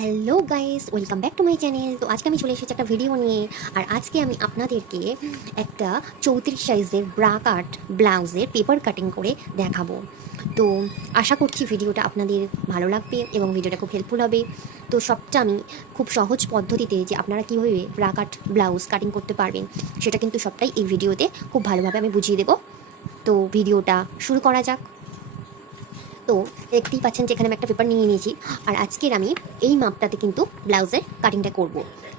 Hello guys, welcome back to my channel. তো আজকে আমি চলে এসেছি একটা ভিডিও নিয়ে। আর আজকে আমি আপনাদেরকে একটা 34 সাইজের ব্রা কাট ব্লাউজের পেপার কাটিং করে দেখাবো। তো আশা করছি ভিডিওটা আপনাদের ভালো লাগবে এবং ভিডিওটা খুব হেল্পফুল হবে। তো সবটা আমি খুব সহজ পদ্ধতিতে যে আপনারা কীভাবে ব্রা কাট ব্লাউজ কাটিং করতে পারবেন সেটা কিন্তু সবটাই এই ভিডিওতে খুব ভালোভাবে আমি বুঝিয়ে দেবো। তো ভিডিওটা শুরু করা যাক। তো দেখতেই পাচ্ছেন যে এখানে আমি একটা পেপার নিয়ে নিয়েছি। আর আজকের আমি এই মাপটাতে কিন্তু ব্লাউজের কাটিংটা করব।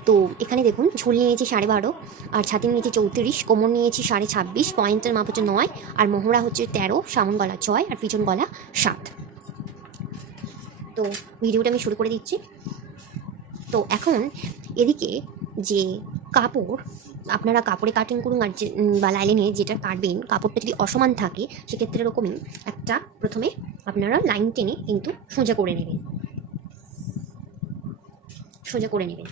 তো এখানে দেখুন ঝুল নিয়েছি 12.5, আর ছাতি নিয়েছি 34, কোমর নিয়েছি 26.5, পয়েন্টের মাপ হচ্ছে 9, আর মোহরা হচ্ছে 13, সামন গলা 6, আর পিছন গলা 7। তো ভিডিওটা আমি শুরু করে দিচ্ছি। তো এখন এদিকে যে কাপড়, আপনারা কাপড়ে কাটিং করুন আর যে বা লাইনে যেটা কাটবেন কাপড়টা যদি অসমান থাকে সেক্ষেত্রে এরকমই একটা প্রথমে আপনারা লাইন টেনে কিন্তু সোজা করে নেবেন, সোজা করে নেবেন।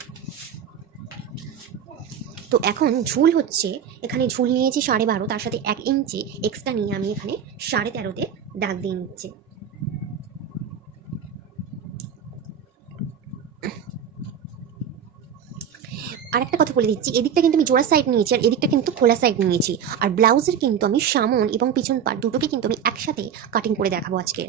তো এখন ঝুল হচ্ছে, এখানে ঝুল নিয়েছি 12.5, তার সাথে 1 ইঞ্চি এক্সট্রা নিয়ে আমি এখানে 13.5-তে দাগ দিয়ে নিচ্ছি। আর একটা কথা বলে দিচ্ছি, এদিকটা কিন্তু আমি জোড়া সাইড নিয়েছি আর এদিকটা কিন্তু খোলা সাইড নিয়েছি। আর ব্লাউজের কিন্তু আমি সামন এবং পিছন পাট দুটোকে কিন্তু আমি একসাথে কাটিং করে দেখাবো আজকে।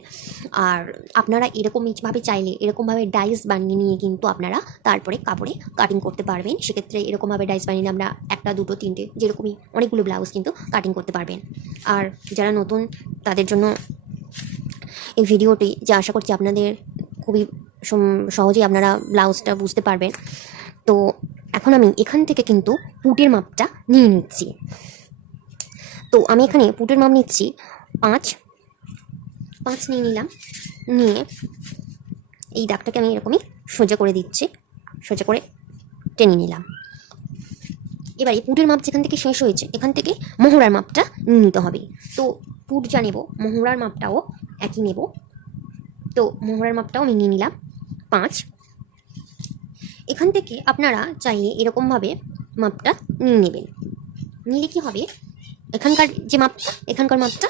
আর আপনারা এরকমভাবে চাইলে এরকমভাবে ডাইস বানিয়ে নিয়ে কিন্তু আপনারা তারপরে কাপড়ে কাটিং করতে পারবেন। সেক্ষেত্রে এরকমভাবে ডাইস বানিয়ে নিয়ে আমরা একটা, দুটো, তিনটে যেরকমই অনেকগুলো ব্লাউজ কিন্তু কাটিং করতে পারবেন। আর যারা নতুন তাদের জন্য এই ভিডিওটি যে আশা করছি আপনাদের খুবই সহজেই আপনারা ব্লাউজটা বুঝতে পারবেন। তো এখন আমি এখান থেকে কিন্তু পুটের মাপটা নিয়ে নিচ্ছি। তো আমি এখানে পুটের মাপ নিচ্ছি 5 নিয়ে নিলাম। নিয়ে এই দাগটাকে আমি এরকমই সোজা করে দিচ্ছি, সোজা করে টেনে নিলাম। এবার এই পুটের মাপ যেখান থেকে শেষ হয়েছে এখান থেকে মোহরার মাপটা নিয়ে নিতে হবে। তো পুট যা নেব মোহরার মাপটাও একই নেব। তো মোহরার মাপটাও আমি নিয়ে নিলাম 5। এখান থেকে আপনারা চাইলে এরকমভাবে মাপটা নিয়ে নেবেন। নিলে কি হবে, এখানকার যে মাপটা এখানকার মাপটা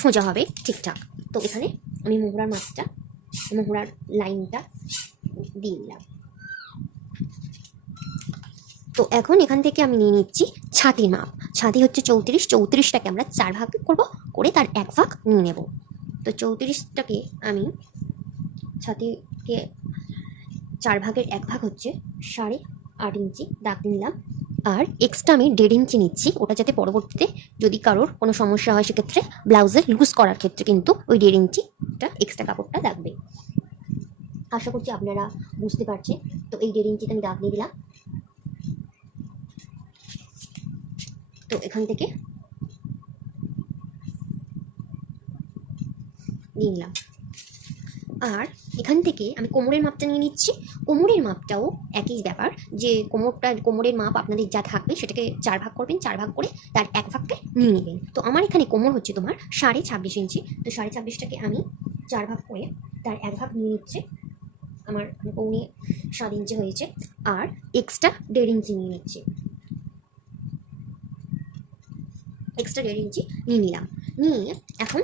সোজা হবে ঠিকঠাক। তো এখানে আমি মোহরার মাপটা, মোহরার লাইনটা দিয়ে দিলাম। তো এখন এখান থেকে আমি নিয়ে নিচ্ছি ছাতির মাপ। ছাতি হচ্ছে 34, 34টাকে আমরা 4 ভাগ করব, করে তার 1 ভাগ নিয়ে নেব। তো 34টাকে আমি ছাতিকে 4 ভাগের 1 ভাগ হচ্ছে 8.5 ইঞ্চি দাগ নিলাম। আর এক্সট্রা আমি 1.5 ইঞ্চি নিচ্ছি, ওটা যাতে পরবর্তীতে যদি কারোর কোনো সমস্যা হয় সেক্ষেত্রে ব্লাউজের লুজ করার ক্ষেত্রে কিন্তু ওই 1.5 ইঞ্চিটা এক্সট্রা কাপড়টা লাগবে। আশা করছি আপনারা বুঝতে পারছেন। তো এই 1.5 ইঞ্চিতে আমি দাগ দিয়ে দিলাম। তো এখান থেকে নিয়ে নিলাম। আর এখান থেকে আমি কোমরের মাপটা নিয়ে নিচ্ছি। কোমরের মাপটাও একই ব্যাপার, যে কোমরের মাপ আপনাদের যা থাকবে সেটাকে 4 ভাগ করবেন, 4 ভাগ করে তার 1 ভাগকে নিয়ে নেবেন। তো আমার এখানে কোমর হচ্ছে তোমার 26.5 ইঞ্চি। তো 26.5টাকে আমি 4 ভাগ করে তার 1 ভাগ নিয়ে নিচ্ছে। আমার 7 ইঞ্চি হয়েছে। আর এক্সট্রা 1.5 ইঞ্চি নিয়ে নিচ্ছি, এক্সট্রা 1.5 ইঞ্চি নিয়ে নিলাম। নিয়ে এখন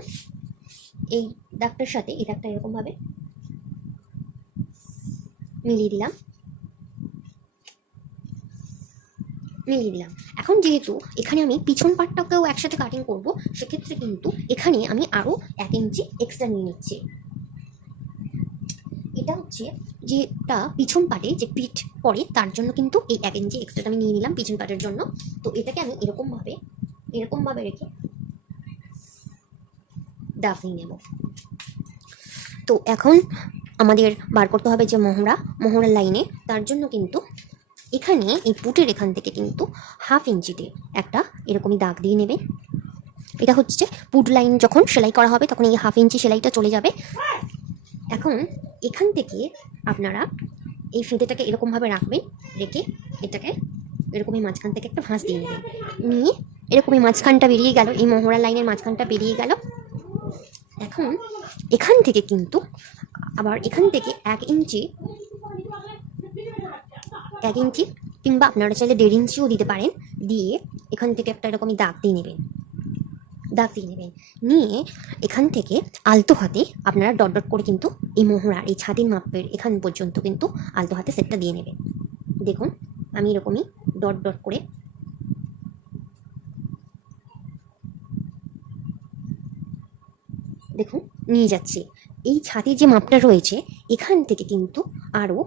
এই দাগটার সাথে এই দাগটা এরকমভাবে মিলিয়ে দিলাম। এখন যেহেতু এখানে আমি পিছন পাটটাকেও একসাথে কাটিং করব, সেক্ষেত্রে কিন্তু এখানে আমি আরও 1 ইঞ্চি এক্সট্রা নিয়ে নিচ্ছি। এটা হচ্ছে যেটা পিছন পাটে যে পিঠ পরে তার জন্য কিন্তু এই 1 ইঞ্চি এক্সট্রাটা আমি নিয়ে নিলাম পিছন পাটের জন্য। তো এটাকে আমি এরকমভাবে রেখে দাগ নিয়ে নেব। তো এখন আমাদের বার করতে হবে যে মোহরার লাইনে, তার জন্য কিন্তু এখানে এই পুটের এখান থেকে কিন্তু 1/2 ইঞ্চিতে একটা এরকমই দাগ দিয়ে নেবে। এটা হচ্ছে পুট লাইন যখন সেলাই করা হবে তখন এই 1/2 ইঞ্চি সেলাইটা চলে যাবে। এখন এখান থেকে আপনারা এই ফিতেটাকে এরকমভাবে রাখবেন, রেখে এটাকে এরকমই মাঝখান থেকে একটা ভাঁজ দিয়ে নেবেন। নিয়ে এরকমই মাঝখানটা বেরিয়ে গেল, এই মোহরা লাইনের মাঝখানটা বেরিয়ে গেল। এখন এখান থেকে কিন্তু আবার এখান থেকে 1 ইঞ্চি কিংবা আপনারা চাইলে 1.5 ইঞ্চিও দিতে পারেন, দিয়ে এখান থেকে একটা এরকমই দাগ দিয়ে নেবেন। দাগ দিয়ে নেবেন। নিয়ে এখান থেকে আলতো হাতে আপনারা ডট ডট করে কিন্তু এই মোহরার এই ছাতির মাপের এখান পর্যন্ত কিন্তু আলতো হাতে সেটটা দিয়ে নেবেন। দেখুন আমি এরকমই ডট ডট করে দেখুন নিয়ে যাচ্ছি। এই ছাতির যে মাপটা রয়েছে এখান থেকে কিন্তু আরও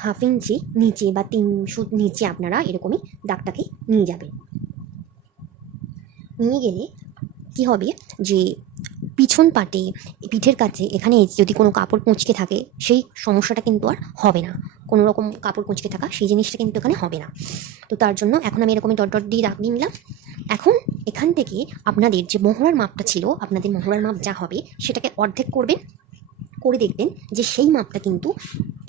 হাফ ইঞ্চি নিচে বা 3 সুত নিচে আপনারা এরকমই দাগটাকে নিয়ে যাবেন। নিয়ে গেলে কি হবে যে পিছন পাটে পিঠের কাছে এখানে যদি কোনো কাপড় কুঁচকে থাকে সেই সমস্যাটা কিন্তু আর হবে না। কোনো রকম কাপড় কুঁচকে থাকা সেই জিনিসটা কিন্তু এখানে হবে না। তো তার জন্য এখন আমি এরকমই ডট ডট দিয়ে দাগ দিয়ে নিলাম। এখন এখান থেকে আপনাদের যে মোহরার মাপটা ছিল, আপনাদের মোহরার মাপ যা হবে সেটাকে অর্ধেক করবেন, করে দেখবেন যে সেই মাপটা কিন্তু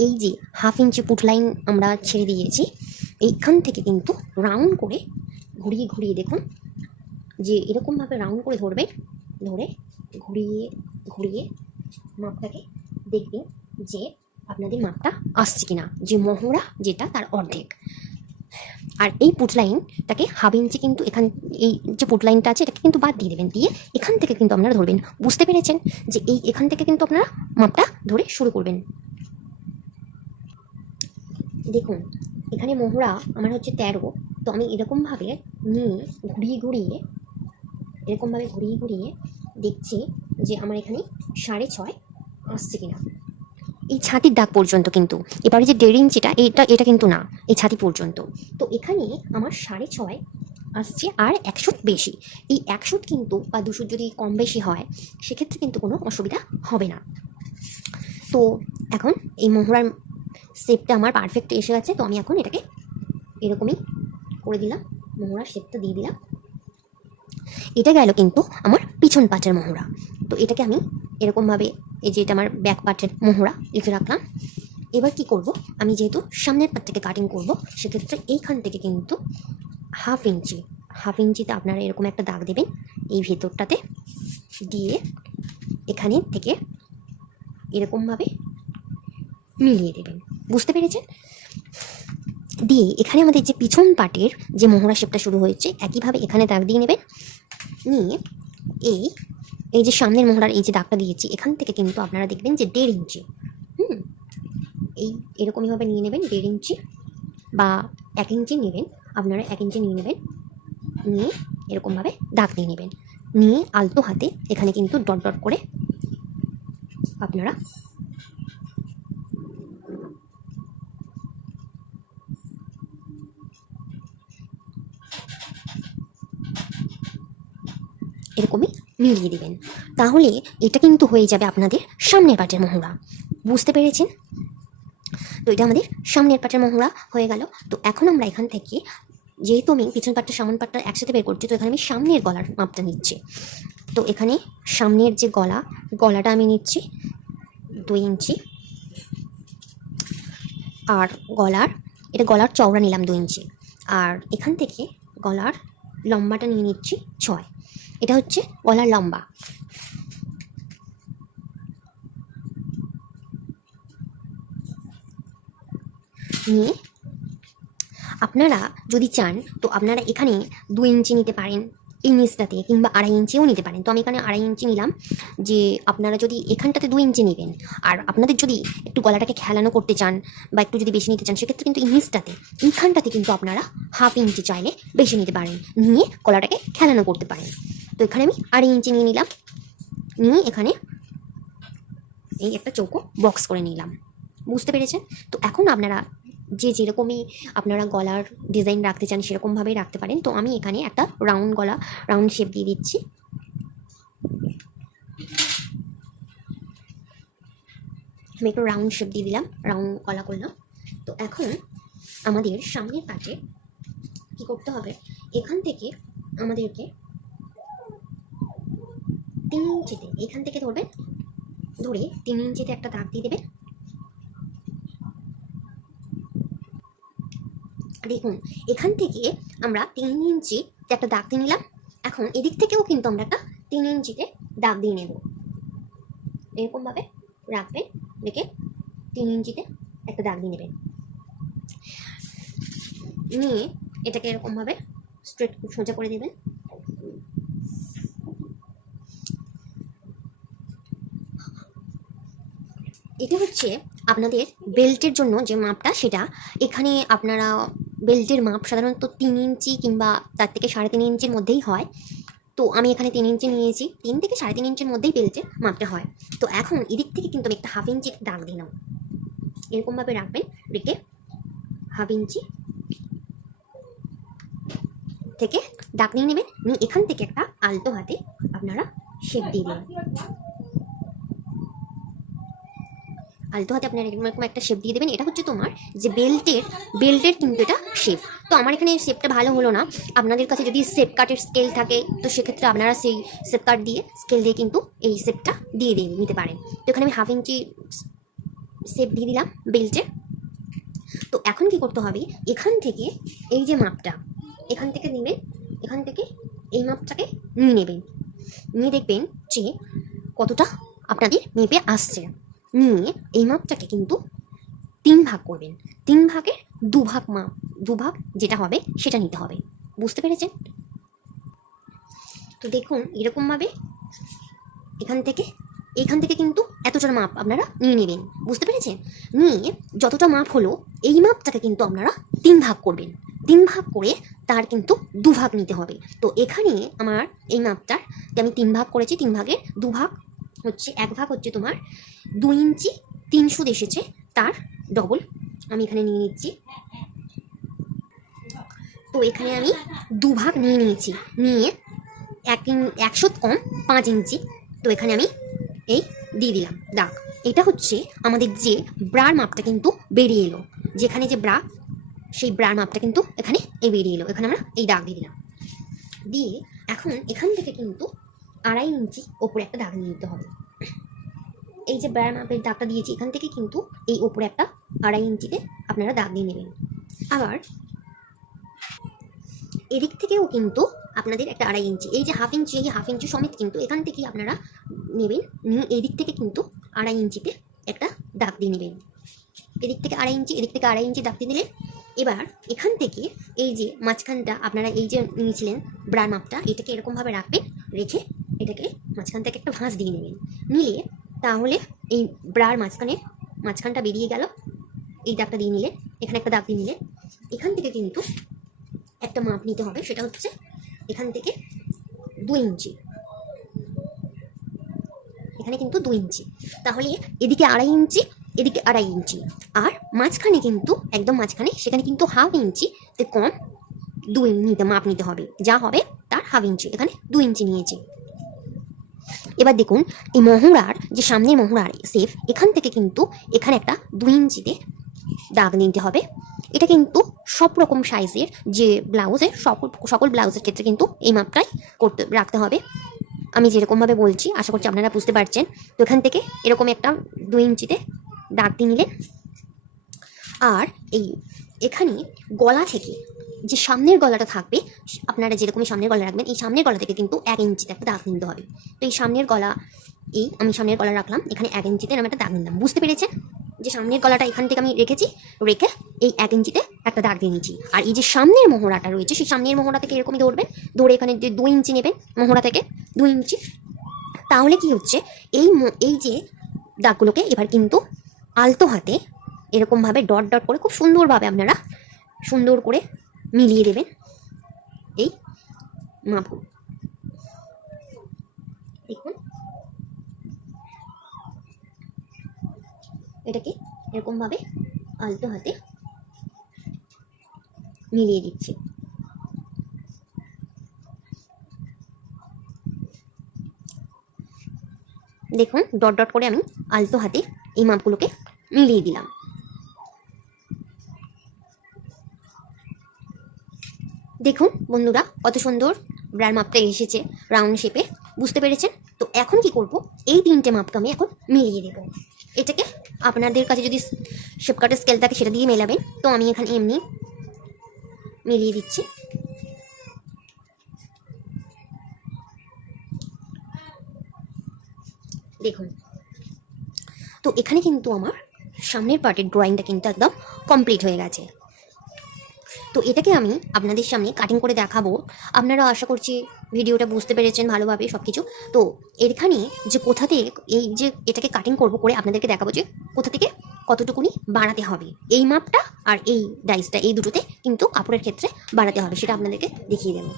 এই যে হাফ ইঞ্চি পুট লাইন আমরা ছেড়ে দিয়েছি এইখান থেকে কিন্তু রাউন্ড করে ঘুরিয়ে ঘুরিয়ে দেখুন যে এরকমভাবে রাউন্ড করে ধরবে, ধরে ঘুরিয়ে ঘুরিয়ে মাপটাকে দেখবেন যে আপনাদের মাপটা আসছে কিনা, যে মোহরা যেটা তার অর্ধেক। আর এই পুট লাইনটাকে হাফ ইঞ্চি কিন্তু এখান এই যে পুট লাইনটা আছে এটাকে কিন্তু বাদ দিয়ে দেবেন, দিয়ে এখান থেকে কিন্তু আপনারা ধরবেন। বুঝতে পেরেছেন যে এই এখান থেকে কিন্তু আপনারা মাপটা ধরে শুরু করবেন। দেখুন এখানে মোহরা আমার হচ্ছে 13, তো আমি এরকমভাবে নিয়ে ঘুরিয়ে ঘুরিয়ে এরকমভাবে ঘুরিয়ে ঘুরিয়ে দেখছি যে আমার এখানে 6.5 আসছে কিনা এই ছাতির দাগ পর্যন্ত। কিন্তু এবারে যে 1.5 ইঞ্চিটা এটা কিন্তু না, এই ছাতি পর্যন্ত। তো এখানে আমার 6.5 আসছে আর 1 সুত বেশি। এই 1 সুত কিন্তু বা 2 সুত যদি কম বেশি হয় সেক্ষেত্রে কিন্তু কোনো অসুবিধা হবে না। তো এখন এই মোহরার শেপটা আমার পারফেক্ট এসে গেছে। তো আমি এখন এটাকে এরকমই করে দিলাম, মোহরার শেপটা দিয়ে দিলাম। এটা গেল কিন্তু আমার পিছন পাটের মোহরা। তো এটাকে আমি এরকমভাবে এই যে এটা আমার ব্যাক পার্টের মোহরা লিখে রাখলাম। এবার কি করব, আমি যেহেতু সামনের পাট থেকে কাটিং করব সেক্ষেত্রে এইখান থেকে কিন্তু হাফ ইঞ্চিতে আপনারা এরকম একটা দাগ দেবেন এই ভেতরটাতে, দিয়ে এখানে থেকে এরকমভাবে মিলিয়ে দেবেন। বুঝতে পেরেছেন? দিয়ে এখানে আমাদের যে পিছন পাটের যে মোহরা শেপটা শুরু হয়েছে একইভাবে এখানে দাগ দিয়ে নেবেন। নিয়ে এই এই যে সামনের মোহরার এই যে দাগটা দিয়েছি এখান থেকে কিন্তু আপনারা দেখবেন যে 1.5 ইঞ্চি এই এরকমইভাবে নিয়ে নেবেন। 1.5 ইঞ্চি বা 1 ইঞ্চি নেবেন, আপনারা 1 ইঞ্চি নিয়ে নেবেন। নিয়ে এরকমভাবে দাগ দিয়ে নেবেন। নিয়ে আলতো হাতে এখানে কিন্তু ডট ডট করে আপনারা এরকমই মিলিয়ে দেবেন। তাহলে এটা কিন্তু হয়ে যাবে আপনাদের সামনের পাটের মোহরা। বুঝতে পেরেছেন? তো এটা আমাদের সামনের পাটের মোহরা হয়ে গেল। তো এখন আমরা এখান থেকে যেহেতু আমি পিছন পাটটা সামন পাটটা একসাথে বের করছি, তো এখানে আমি সামনের গলার মাপটা নিচ্ছি। তো এখানে সামনের যে গলাটা আমি নিচ্ছি 2 ইঞ্চি, আর গলার চওড়া নিলাম 2 ইঞ্চি, আর এখান থেকে গলার লম্বাটা নিয়ে নিচ্ছি 6। এটা হচ্ছে গলার লম্বা। নিয়ে আপনারা যদি চান তো আপনারা এখানে 2 ইঞ্চি নিতে পারেন এই নিচটাতে, কিংবা 2.5 ইঞ্চিও নিতে পারেন। তো আমি এখানে 2.5 ইঞ্চি নিলাম। যে আপনারা যদি এখানটাতে 2 ইঞ্চি নেবেন, আর আপনাদের যদি একটু গলাটাকে খেলানো করতে চান বা একটু যদি বেশি নিতে চান সেক্ষেত্রে কিন্তু এই নিচটাতে এইখানটাতে কিন্তু আপনারা হাফ ইঞ্চি চাইলে বেশি নিতে পারেন, নিয়ে গলাটাকে খেলানো করতে পারেন। তো এখানে আমি 2.5 ইঞ্চি নিয়ে নিলাম। নিয়ে এখানে এই একটা চৌকো বক্স করে নিলাম। বুঝতে পেরেছেন? তো এখন আপনারা যেরকমই আপনারা গলার ডিজাইন রাখতে চান সেরকমভাবেই রাখতে পারেন। তো আমি এখানে একটা রাউন্ড শেপ দিয়ে দিচ্ছি। আমি একটু রাউন্ড শেপ দিয়ে দিলাম, রাউন্ড গলা করলাম। তো এখন আমাদের সামনের পাটে কি করতে হবে, এখান থেকে আমাদেরকে 3 ইঞ্চিতে এখান থেকে ধরবেন, ধরে 3 ইঞ্চিতে একটা দাগ দিয়ে দেবেন। দেখুন এখান থেকে আমরা 3 ইঞ্চি একটা দাগ দিয়ে নিলাম। এখন এদিক থেকেও কিন্তু আমরা একটা 3 ইঞ্চিতে দাগ দিয়ে নেব। এরকমভাবে রাখবেন, রেখে 3 ইঞ্চিতে একটা দাগ দিয়ে নেবেন। নিয়ে এটাকে এরকমভাবে স্ট্রেট সোজা করে দেবেন। এটা হচ্ছে আপনাদের বেল্টের জন্য যে মাপটা, সেটা এখানে আপনারা বেল্টের মাপ সাধারণত 3 ইঞ্চি কিংবা তার থেকে 3.5 ইঞ্চির মধ্যেই হয়। তো আমি এখানে 3 ইঞ্চি নিয়েছি, 3 থেকে 3.5 ইঞ্চির মধ্যেই বেল্টের মাপটা হয়। তো এখন এদিক থেকে কিন্তু আমি একটা 1/2 ইঞ্চি দাগ দিলাম, এরকমভাবে রাখবেন, রেখে 1/2 ইঞ্চি থেকে দাগ নিয়ে নেবেন, নিয়ে এখান থেকে একটা আলতো হাতে আপনারা শেপ দিয়ে দেবেন। আলতো হাতে আপনারা এরকম একটা শেপ দিয়ে দেবেন। এটা হচ্ছে তোমার যে বেল্টের কিন্তু এটা শেপ। তো আমার এখানে শেপটা ভালো হলো না, আপনাদের কাছে যদি শেপ কাটের স্কেল থাকে তো সেক্ষেত্রে আপনারা সেই শেপ কাট দিয়ে স্কেল দিয়ে কিন্তু এই শেপটা দিয়ে নিতে পারেন। তো এখানে আমি 1/2 ইঞ্চি শেপ দিয়ে দিলাম বেল্টের। তো এখন কি করতে হবে, এখান থেকে এই যে মাপটা এখান থেকে নেবেন, এখান থেকে এই মাপটাকে নিয়ে নেবেন, নিয়ে দেখবেন যে কতটা আপনাদের মেপে আসছে। নিয়ে এই মাপটাকে কিন্তু 3 ভাগ করবেন, 3 ভাগের 2 ভাগ মাপ, 2 ভাগ যেটা হবে সেটা নিতে হবে। বুঝতে পেরেছেন? তো দেখুন এরকমভাবে এইখান থেকে কিন্তু এতটার মাপ আপনারা নিয়ে নেবেন। বুঝতে পেরেছেন? নিয়ে যতটা মাপ হলো এই মাপটাকে কিন্তু আপনারা 3 ভাগ করবেন, 3 ভাগ করে তার কিন্তু 2 ভাগ নিতে হবে। তো এখানে আমার এই মাপটার আমি 3 ভাগ করেছি, 3 ভাগের 2 ভাগ হচ্ছে, 1 ভাগ হচ্ছে তোমার 2 ইঞ্চি 3 সুদ এসেছে, তার ডবল আমি এখানে নিয়ে নিচ্ছি। তো এখানে আমি 2 ভাগ নিয়ে নিয়েছি, নিয়ে 1 সুদ কম 5 ইঞ্চি। তো এখানে আমি এই দিয়ে দিলাম দাগ। এটা হচ্ছে আমাদের যে ব্রার মাপটা কিন্তু বেরিয়ে এলো, যেখানে যে ব্রা, সেই ব্রার মাপটা কিন্তু এখানে বেরিয়ে এলো। এখানে আমরা এই দাগ দিয়ে দিলাম, দিয়ে এখন এখান থেকে কিন্তু 2.5 ইঞ্চি ওপরে একটা দাগ নিয়ে নিতে হবে। এই যে ব্রার মাপের দাগটা দিয়েছি এখান থেকে কিন্তু এই ওপরে একটা 2.5 ইঞ্চিতে আপনারা দাগ দিয়ে নেবেন। আবার এদিক থেকেও কিন্তু আপনাদের একটা 2.5 ইঞ্চি, এই যে 1/2 ইঞ্চি, এই 1/2 ইঞ্চি সমেত কিন্তু এখান থেকেই আপনারা নেবেন, নিয়ে এই দিক থেকে কিন্তু 2.5 ইঞ্চিতে একটা দাগ দিয়ে নেবেন। এদিক থেকে 2.5 ইঞ্চি, এদিক থেকে 2.5 ইঞ্চি দাগ দিয়ে দিলেন। এবার এখান থেকে এই যে মাঝখানটা আপনারা এই যে নিয়েছিলেন ব্রার মাপটা, এটাকে এরকমভাবে রাখবেন, রেখে এটাকে মাঝখান থেকে একটা ভাঁজ দিয়ে নেবেন, নিলে তাহলে এই ব্রার মাঝখানটা বেরিয়ে গেল। এই দাগটা দিয়ে নিলে, এখানে একটা দাগ দিয়ে নিলে, এখান থেকে কিন্তু একটা মাপ নিতে হবে, সেটা হচ্ছে এখান থেকে 2 ইঞ্চি, এখানে কিন্তু 2 ইঞ্চি, তাহলে এদিকে 2.5 ইঞ্চি, এদিকে 2.5 ইঞ্চি, আর মাঝখানে কিন্তু একদম মাঝখানে সেখানে কিন্তু 1/2 ইঞ্চিতে কম 2 মাপ নিতে হবে, যা হবে তার 1/2 ইঞ্চি, এখানে 2 ইঞ্চি নিয়েছি। এবার দেখুন এই মহুরার যে সামনের মহুরার সেফ, এখান থেকে কিন্তু এখানে একটা 2 ইঞ্চিতে দাগ নিতে হবে। এটা কিন্তু সব রকম সাইজের যে ব্লাউজের সকল ব্লাউজের ক্ষেত্রে কিন্তু এই মাপটাই রাখতে হবে। আমি যেরকমভাবে বলছি আশা করছি আপনারা বুঝতে পারছেন। তো এখান থেকে এরকম একটা 2 ইঞ্চিতে দাগ দিয়ে নিলেন। আর এখানে গলা থেকে যে সামনের গলাটা থাকবে, আপনারা যেরকমই সামনের গলা রাখবেন, এই সামনের গলা থেকে কিন্তু 1 ইঞ্চিতে একটা দাগ নিতে হবে। তো এই সামনের গলা, আমি সামনের গলা রাখলাম, এখানে 1 ইঞ্চিতে আমি একটা দাগ নিলাম। বুঝতে পেরেছেন? যে সামনের গলাটা এখান থেকে আমি রেখেছি, রেখে এই 1 ইঞ্চিতে একটা দাগ দিয়ে নিচ্ছি। আর এই যে সামনের মোহরাটা রয়েছে, সেই সামনের মোহরা থেকে এরকমই ধরবেন, ধরে এখানে যে 2 ইঞ্চি নেবেন, মোহরা থেকে 2 ইঞ্চি। তাহলে কি হচ্ছে, এই যে দাগগুলোকে এবার কিন্তু আলতো হাতে এরকমভাবে ডট ডট করে খুব সুন্দরভাবে আপনারা সুন্দর করে মিলিয়ে দেবেন এই মাপগুলো। দেখুন এটাকে এরকমভাবে আলতো হাতে মিলিয়ে দিচ্ছি। দেখুন ডট ডট করে আমি আলতো হাতে এই মাপগুলোকে মিলিয়ে দিলাম। দেখুন বন্ধুরা কত সুন্দর ব্রার মাপটা এসেছে রাউন্ড শেপে। বুঝতে পেরেছেন? তো এখন কি করব, এই 3টে মাপকে আমি এখন মিলিয়ে দেব। এটাকে আপনাদের কাছে যদি শেপ কাটের স্কেল থাকে সেটা দিয়ে মেলাবেন। তো আমি এখানে এমনি মিলিয়ে দিচ্ছি। দেখুন তো এখানে কিন্তু আমার সামনের পার্টের ড্রয়িংটা কিন্তু একদম কমপ্লিট হয়ে গেছে। তো এটাকে আমি আপনাদের সামনে কাটিং করে দেখাবো। আপনারা আশা করছি ভিডিওটা বুঝতে পেরেছেন ভালোভাবে সব কিছু। তো এখানে যে কোথা থেকে এই যে এটাকে কাটিং করব করে আপনাদেরকে দেখাবো যে কোথা থেকে কতটুকুনি বাড়াতে হবে, এই মাপটা আর এই ডাইসটা, এই দুটোতে কিন্তু কাপড়ের ক্ষেত্রে বাড়াতে হবে, সেটা আপনাদেরকে দেখিয়ে দেবো।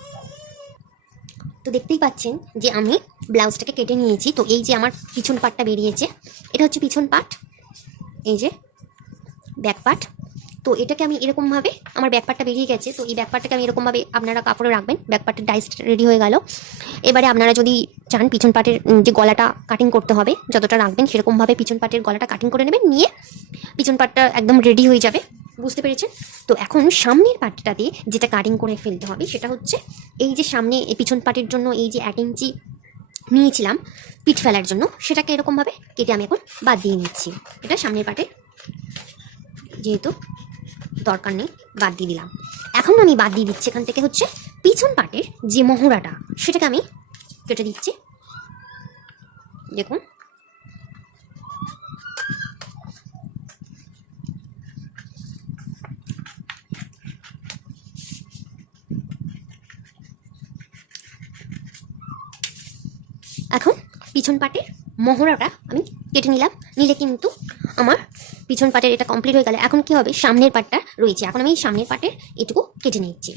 তো দেখতেই পাচ্ছেন যে আমি ব্লাউজটাকে কেটে নিয়েছি। তো এই যে আমার পিছন পাটটা বেরিয়েছে, এটা হচ্ছে পিছন পাট, এই যে ব্যাক পার্ট। তো এটাকে আমি এরকমভাবে, আমার ব্যাক পার্টটা বেরিয়ে গেছে, তো এই ব্যাক পার্টটাকে আমি এরকমভাবে আপনারা কাপড়ে রাখবেন। ব্যাক পার্টের ডাইস রেডি হয়ে গেল। এবারে আপনারা যদি চান পিছন পাটের যে গলাটা কাটিং করতে হবে, যতটা রাখবেন সেরকমভাবে পিছন পাটের গলাটা কাটিং করে নেবেন, নিয়ে পিছন পাটটা একদম রেডি হয়ে যাবে। বুঝতে পেরেছেন? তো এখন সামনের পাটটাতে যেটা কাটিং করে ফেলতে হবে সেটা হচ্ছে এই যে সামনে পিছন পাটের জন্য এই যে 1 ইঞ্চি নিয়েছিলাম পিঠ ফেলার জন্য, সেটাকে এরকমভাবে কেটে আমি এখন বাদ দিয়ে নিচ্ছি। এটা সামনের পাটে যেহেতু দরকার নেই, বাদ দিয়ে দিলাম। এখন আমি বাদ দিয়ে দিচ্ছি এখান থেকে হচ্ছে পিছন পাটের যে মহুরাটা, সেটাকে আমি কেটে দিচ্ছি। দেখুন, এখন পিছন পাটের মহড়াটা আমি কেটে নিলাম। নিলে কিন্তু আমার পিছন পাটের এটা কমপ্লিট হয়ে গেল। এখন কি হবে, সামনের পাটটা রয়েছে, এখন আমি সামনের পাটের এটুকু কেটে নিচ্ছি।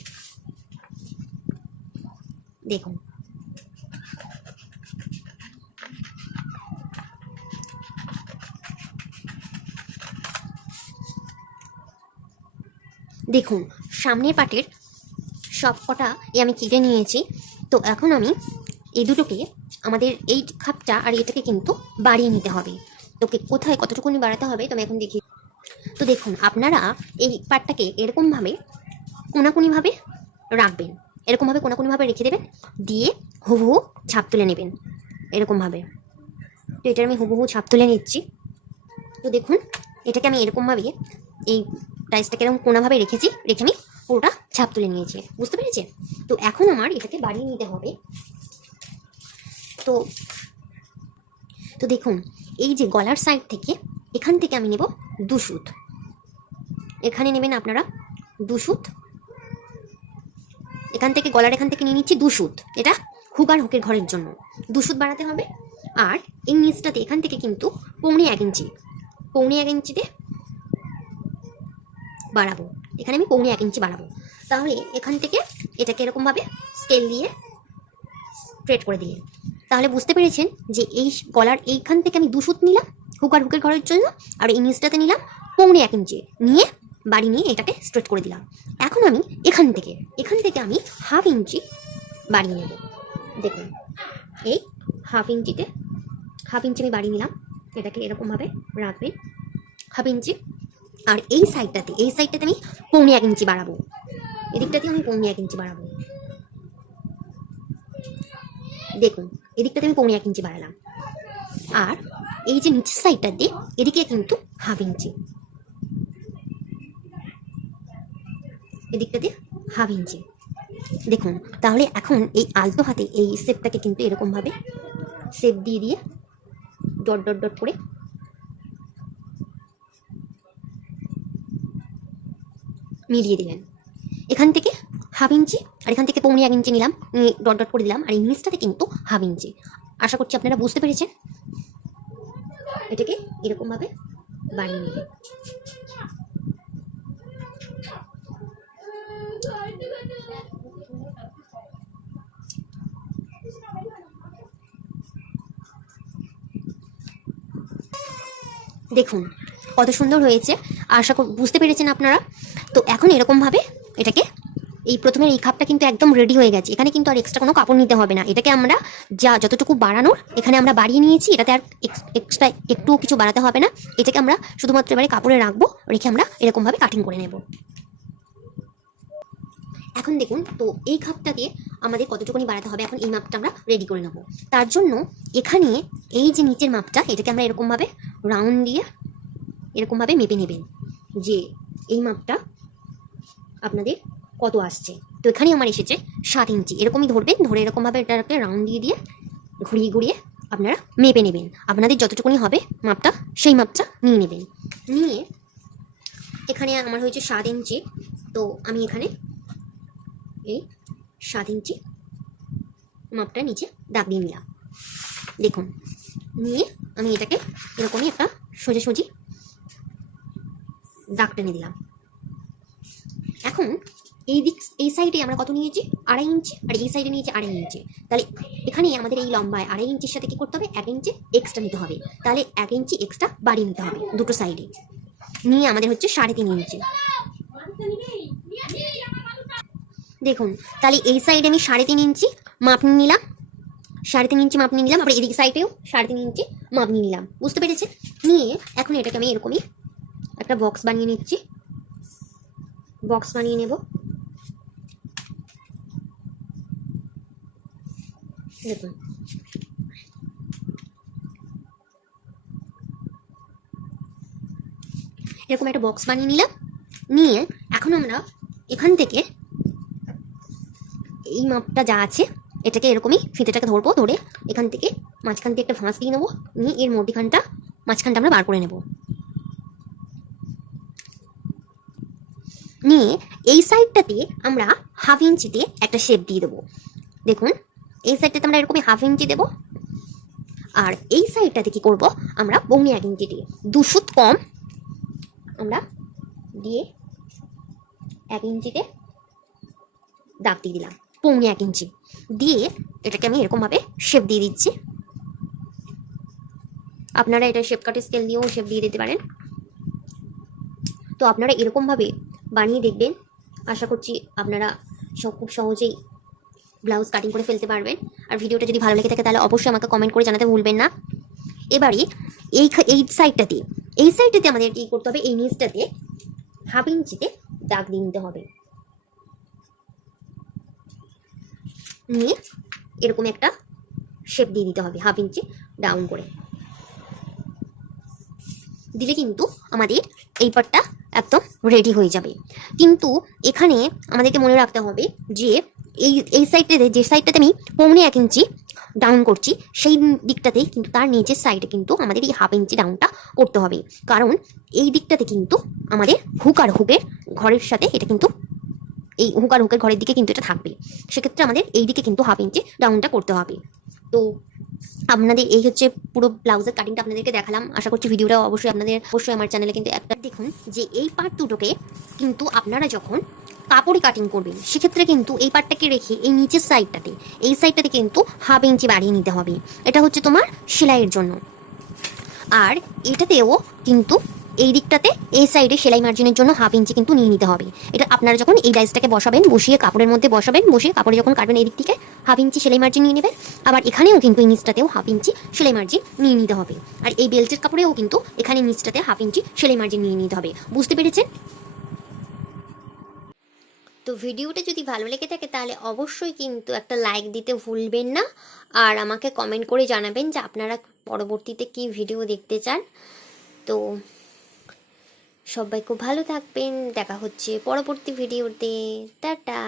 দেখুন, দেখুন সামনের পাটের সব কটা আমি কেটে নিয়েছি। তো এখন আমি এই দুটোকে, আমাদের এই খাপটা আর এটাকে কিন্তু বাড়িয়ে নিতে হবে। তোকে কোথায় কতটুকুনি বাড়াতে হবে তো আমি এখন দেখি। তো দেখুন, আপনারা এই পাটটাকে এরকমভাবে কোনাকুনিভাবে রাখবেন, এরকমভাবে কোনাকুনিভাবে রেখে দেবেন, দিয়ে হুবহু ছাপ তুলে নেবেন এরকমভাবে। তো এটার আমি হুবহু ছাপ তুলে নিচ্ছি। তো দেখুন, এটাকে আমি এরকমভাবে এই ডাইসটাকে এরকম কোনাভাবে রেখেছি, রেখে আমি পুরোটা ছাপ তুলে নিয়েছি। বুঝতে পেরেছি? তো এখন আমার এটাকে বাড়িয়ে নিতে হবে। তো তো দেখুন, এই যে গলার সাইড থেকে এখান থেকে আমি নেব 2 সুত, এখানে নেবেন আপনারা 2 সুত, এখান থেকে গলার এখান থেকে নিয়ে নিচ্ছি 2 সুত। এটা হুক আর হুকের ঘরের জন্য 2 সুত বাড়াতে হবে। আর এই নিচটাতে এখান থেকে কিন্তু 1.25 ইঞ্চি, 1.25 ইঞ্চিতে বাড়াবো। এখানে আমি 1.25 ইঞ্চি বাড়াবো। তাহলে এখান থেকে এটাকে এরকমভাবে স্কেল দিয়ে স্ট্রেট করে দিয়ে, তাহলে বুঝতে পেরেছেন যে এই গলার এইখান থেকে আমি 2 সুত নিলাম হুক আর হুকের ঘরের জন্য, আর এই নিচটাতে নিলাম 1.25 ইঞ্চি, নিয়ে বাড়ি নিয়ে এটাকে স্ট্রেট করে দিলাম। এখন আমি এখান থেকে আমি 1/2 ইঞ্চি বাড়িয়ে নেব। দেখুন, এই 1/2 ইঞ্চিতে 1/2 ইঞ্চি আমি বাড়িয়ে নিলাম। এটাকে এরকমভাবে রাখবেন 1/2 ইঞ্চি। আর এই সাইডটাতে আমি 1.25 ইঞ্চি বাড়াবো, এদিকটাতে আমি 1.25 ইঞ্চি বাড়াবো। দেখুন, এদিকটাতে আমি 1.25 ইঞ্চি বাড়ালাম। আর এই যে নিচের সাইডটা দিয়ে এদিকে কিন্তু 1/2 ইঞ্চি, এদিকটাতে 1/2 ইঞ্চি। দেখুন, তাহলে এখন এই আলতো হাতে এই শেপটাকে কিন্তু এরকমভাবে শেপ দিয়ে দিয়ে ডট ডট ডট করে মিলিয়ে দেবেন। এখান থেকে 1/2 ইঞ্চি আর এখান থেকে 1.25 ইঞ্চি নিলাম, ডট ডট করে দিলাম। আর এই নিচটাতে কিন্তু 1/2 ইঞ্চি। আশা করছি আপনারা বুঝতে পেরেছেন। এটাকে এরকমভাবে বানিয়ে নেবেন। দেখুন কত সুন্দর হয়েছে, আশা করি বুঝতে পেরেছেন আপনারা। তো এখন এরকমভাবে এটাকে, এই প্রথমে এই খাপটা কিন্তু একদম রেডি হয়ে গেছে, এখানে কিন্তু আর এক্সট্রা কোনো কাপড় নিতে হবে না। এটাকে আমরা যা যতটুকু বাড়ানোর এখানে আমরা বাড়িয়ে নিয়েছি, এটাতে আর এক্সট্রা একটুও কিছু বাড়াতে হবে না। এটাকে আমরা শুধুমাত্র এবারে কাপড়ে রাখবো, রেখে আমরা এরকমভাবে কাটিং করে নেব। এখন দেখুন, তো এই খাপটা দিয়ে আমাদের কতটুকুনি বাড়াতে হবে, এখন এই মাপটা আমরা রেডি করে নেব। তার জন্য এখানে এই যে নিচের মাপটা, এটাকে আমরা এরকমভাবে রাউন্ড দিয়ে এরকমভাবে মেপে নেবেন যে এই মাপটা আপনাদের কত আসছে। তো এখানে আমার এসেছে 7 ইঞ্চি। এরকমই ধরবেন, ধরে এরকমভাবে এটাকে রাউন্ড দিয়ে দিয়ে ঘুরিয়ে ঘুরিয়ে আপনারা মেপে নেবেন। আপনাদের যতটুকুনি হবে মাপটা, সেই মাপটা নিয়ে নেবেন। নিয়ে এখানে আমার হয়েছে 7 ইঞ্চি। তো আমি এখানে এই 7 ইঞ্চি মাপটা নিচে দাগ দিয়ে নিলাম। দেখুন, নিয়ে আমি এটাকে এরকমই একটা সোজাসুজি দাগ টেনে দিলাম। এখন এই সাইডে আমরা কত নিয়েছি? 2.5 ইঞ্চি, আর এই সাইডে নিয়েছি 2.5 ইঞ্চি। তাহলে এখানে আমাদের এই লম্বায় 2.5 ইঞ্চির সাথে কি করতে হবে? 1 ইঞ্চি এক্সট্রা নিতে হবে। তাহলে 1 ইঞ্চি এক্সট্রা বাড়িয়ে নিতে হবে দুটো সাইডে, নিয়ে আমাদের হচ্ছে 3.5 ইঞ্চি। দেখুন, তাহলে এই সাইডে আমি 3.5 ইঞ্চি মাপ নিয়ে নিলাম, 3.5 ইঞ্চি মাপ নিয়ে নিলাম, আবার এদিক সাইডেও 3.5 ইঞ্চি মাপ নিয়ে নিলাম। বুঝতে পেরেছে? নিয়ে এখন এটাকে আমি এরকমই একটা বক্স বানিয়ে নিচ্ছি। বক্স বানিয়ে নেব। দেখুন, এরকম একটা বক্স বানিয়ে নিলাম। নিয়ে এখন আমরা এখান থেকে এই মাপটা যা আছে এটাকে এরকমই ফিতেটাকে ধরবো, ধরে এখান থেকে মাঝখান থেকে একটা ভাঁজ দিয়ে নেবো, নিয়ে এর মাঝখানটা আমরা বার করে নেব। নিয়ে এই সাইডটাতে আমরা 1/2 ইঞ্চিতে একটা শেপ দিয়ে দেবো। দেখুন, এই সাইডটাতে আমরা এরকমই 1/2 ইঞ্চি দেবো, আর এই সাইডটাতে কি করব? আমরা 1.25 ইঞ্চি দিয়ে 2 সুত কম আমরা দিয়ে 1 ইঞ্চিতে দাগ দিয়ে দিলাম, 1.25 ইঞ্চি দিয়ে এটাকে আমি এরকমভাবে শেপ দিয়ে দিচ্ছি। আপনারা এটা শেপ কাটের স্কেল দিয়েও শেপ দিয়ে দিতে পারেন। তো আপনারা এরকমভাবে বানিয়ে দেখবেন, আশা করছি আপনারা খুব সহজেই ব্লাউজ কাটিং করে ফেলতে পারবেন। আর ভিডিওটা যদি ভালো লেগে থাকে তাহলে অবশ্যই আমাকে কমেন্ট করে জানাতে ভুলবেন না। এবারে এই সাইডটাতে আমাদের কি করতে হবে? এই নিচটাতে 1/2 ইঞ্চিতে দাগ দিয়ে নিতে হবে। নিয়ে এরকম একটা শেপ দিয়ে দিতে হবে 1/2 ইঞ্চি ডাউন করে দিলে কিন্তু আমাদের এই পার্টটা একদম রেডি হয়ে যাবে। কিন্তু এখানে আমাদেরকে মনে রাখতে হবে যে এই সাইডটাতে, যে সাইডটাতে আমি 1.25 ইঞ্চি ডাউন করছি, সেই দিকটাতেই কিন্তু তার নিচের সাইডে কিন্তু আমাদের এই 1/2 ইঞ্চি ডাউনটা করতে হবে। কারণ এই দিকটাতে কিন্তু আমাদের হুকের ঘরের সাথে এটা কিন্তু এই হুকের ঘরের দিকে কিন্তু এটা থাকবে। সেক্ষেত্রে আমাদের এই দিকে কিন্তু 1/2 ইঞ্চি ডাউনটা করতে হবে। তো আপনাদের এই হচ্ছে পুরো ব্লাউজের কাটিংটা আপনাদেরকে দেখালাম। আশা করছি ভিডিওটা অবশ্যই আমার চ্যানেলে কিন্তু একটা দেখুন যে এই পার্ট দুটোকে কিন্তু আপনারা যখন কাপড়ে কাটিং করবেন সেক্ষেত্রে কিন্তু এই পার্টটাকে রেখে এই নিচের এই সাইডটাতে কিন্তু 1/2 ইঞ্চি বাড়িয়ে নিতে হবে। এটা হচ্ছে তোমার সেলাইয়ের জন্য। আর এটাতেও কিন্তু এই দিকটাতে এই সাইডে সেলাই মার্জিনের জন্য 1/2 ইঞ্চি কিন্তু নিয়ে নিতে হবে। এটা আপনারা যখন এই ডাইসটাকে বসাবেন, বসিয়ে কাপড়ের মধ্যে বসিয়ে কাপড়ে যখন কাটবেন এই দিক থেকে 1/2 ইঞ্চি সেলাই মার্জিন নিয়ে নেবেন। আবার এখানেও কিন্তু এই নিচটাতেও 1/2 ইঞ্চি সেলাই মার্জিন নিয়ে নিতে হবে। আর এই বেল্টের কাপড়েও কিন্তু এখানে নিচটাতে 1/2 ইঞ্চি সেলাই মার্জিন নিয়ে নিতে হবে। বুঝতে পেরেছেন? তো ভিডিওটা যদি ভালো লেগে থাকে তাহলে অবশ্যই কিন্তু একটা লাইক দিতে ভুলবেন না, আর আমাকে কমেন্ট করে জানাবেন যে আপনারা পরবর্তীতে কি ভিডিও দেখতে চান। তো সবাই খুব ভালো থাকবেন, দেখা হচ্ছে পরবর্তী ভিডিওতে। টাটা।